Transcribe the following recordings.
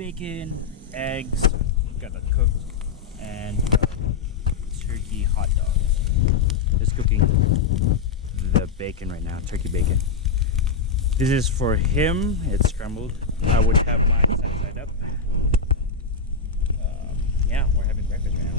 bacon, eggs, got that cooked, and turkey hot dogs. Just cooking the bacon right now, turkey bacon. This is for him, it's scrambled. I would have mine side up. Yeah, we're having breakfast right now.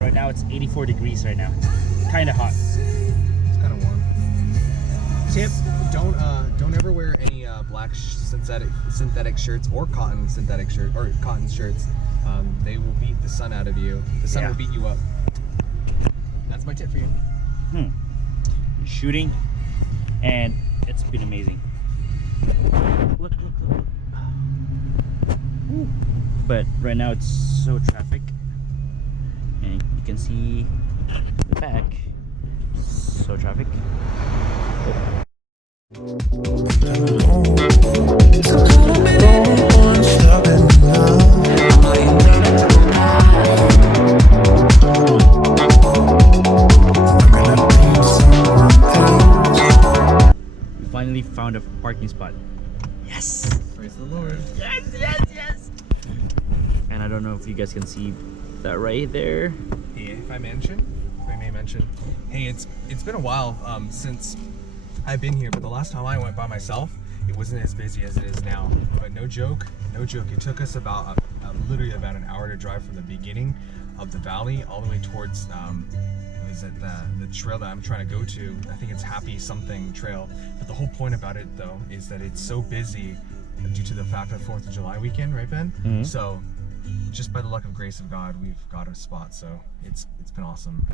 Right now it's 84 degrees right now. It's kind of hot. It's kind of warm. Tip: don't ever wear any black synthetic shirts or cotton shirts. They will beat the sun out of you. The sun will beat you up. That's my tip for you. Shooting, and it's been amazing. Look. Ooh. But right now it's so traffic, and you can see the back. So traffic. We finally found a parking spot. Yes! Praise the Lord. Yes! And I don't know if you guys can see that right there. Hey, if I may mention, hey, it's been a while since I've been here, but the last time I went by myself, it wasn't as busy as it is now. But no joke, it took us about literally about an hour to drive from the beginning of the valley all the way towards the trail that I'm trying to go to. I think it's Happy Something Trail. But the whole point about it though is that it's so busy due to the fact of 4th of July weekend, right, Ben? Mm-hmm. So just by the luck of grace of God, we've got a spot, so it's been awesome.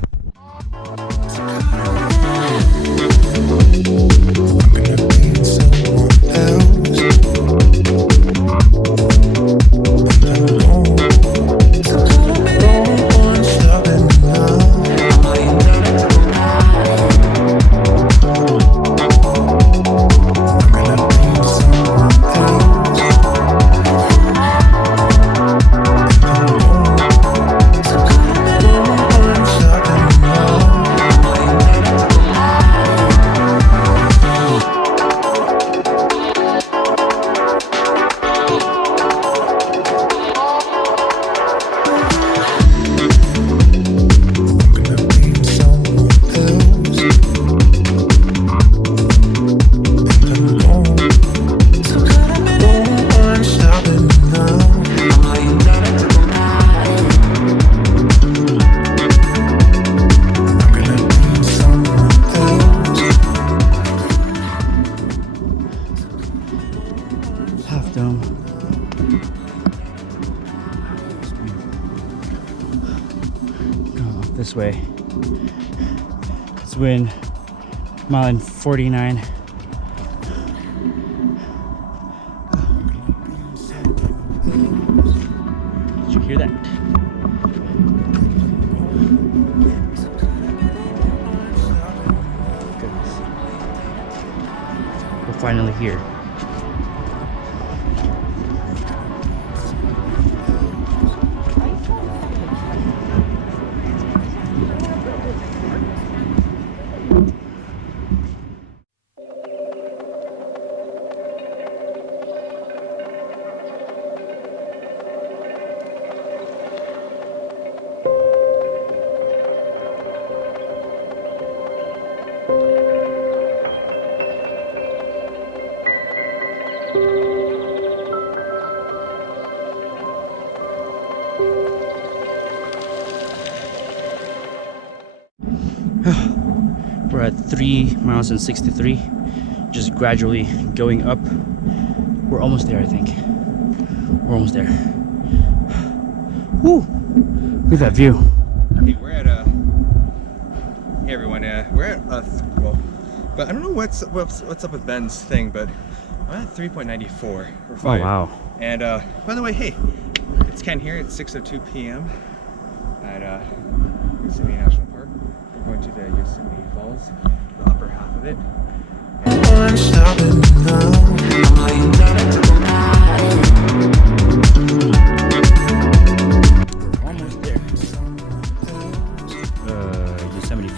This way. It's wind, mile and 49. Did you hear that? Goodness. We're finally here. We're at 3 miles and 63, just gradually going up. We're almost there, I think. We're almost there. Woo! Look at that view. Hey, we're at hey everyone, we're at well, but I don't know what's up with Ben's thing, but I'm at 3.94 or 5. Oh wow. And by the way, hey, it's Ken here. It's 6:02 p.m. at Yosemite National Park. We're going to the Yosemite Falls, the upper half of it. And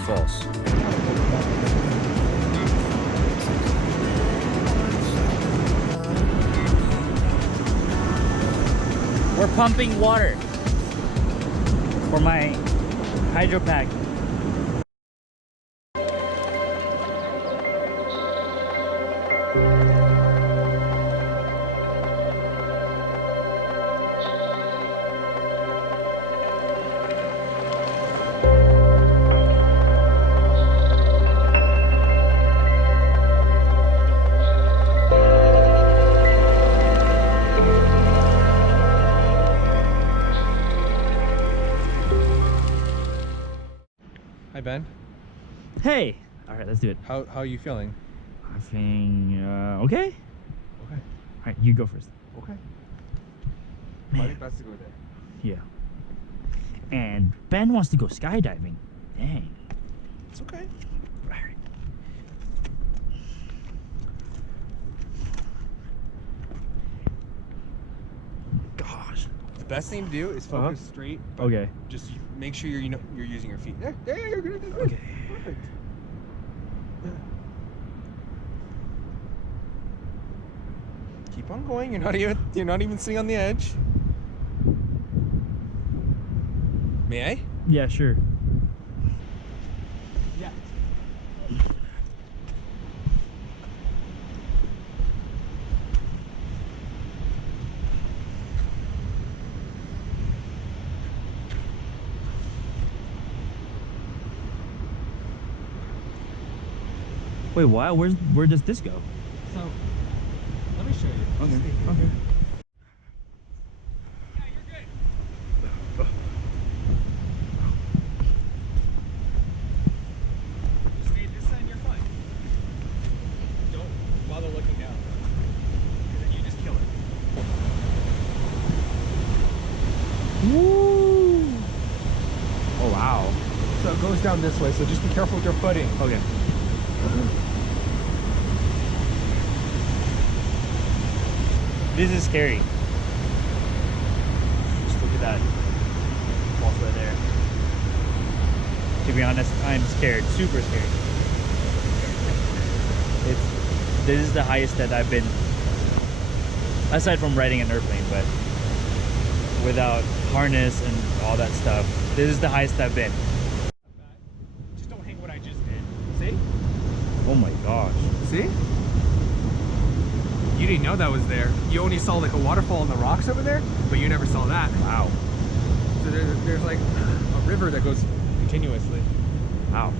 false. We're pumping water for my hydro pack. Hi Ben. Hey! Alright, let's do it. How are you feeling? I'm feeling okay? Okay. Alright, you go first. Okay. Man. I think best to go there. Yeah. And Ben wants to go skydiving. Dang. It's okay. Alright. Gosh. The best thing to do is focus straight. But Okay. Just make sure you're you're using your feet. There, you're good. Okay. Perfect. Keep on going. You're not even sitting on the edge. May I? Yeah, sure. Yeah. Wait, why? Where does this go? So, let me show you. Okay. Stay here. Okay. Yeah, you're good. Just stay this side and you're fine. Don't bother looking down. Because then you just kill it. Woo! Oh wow. So it goes down this way, so just be careful with your footing. Okay. This is scary. Just look at that. Falls right there. To be honest, I'm scared. Super scared. This is the highest that I've been, aside from riding an airplane, but without harness and all that stuff. This is the highest I've been. Just don't hang what I just did. See? Oh my gosh. See? You didn't know that was there. You only saw like a waterfall in the rocks over there, but you never saw that. Wow. So there's like a river that goes continuously. Wow.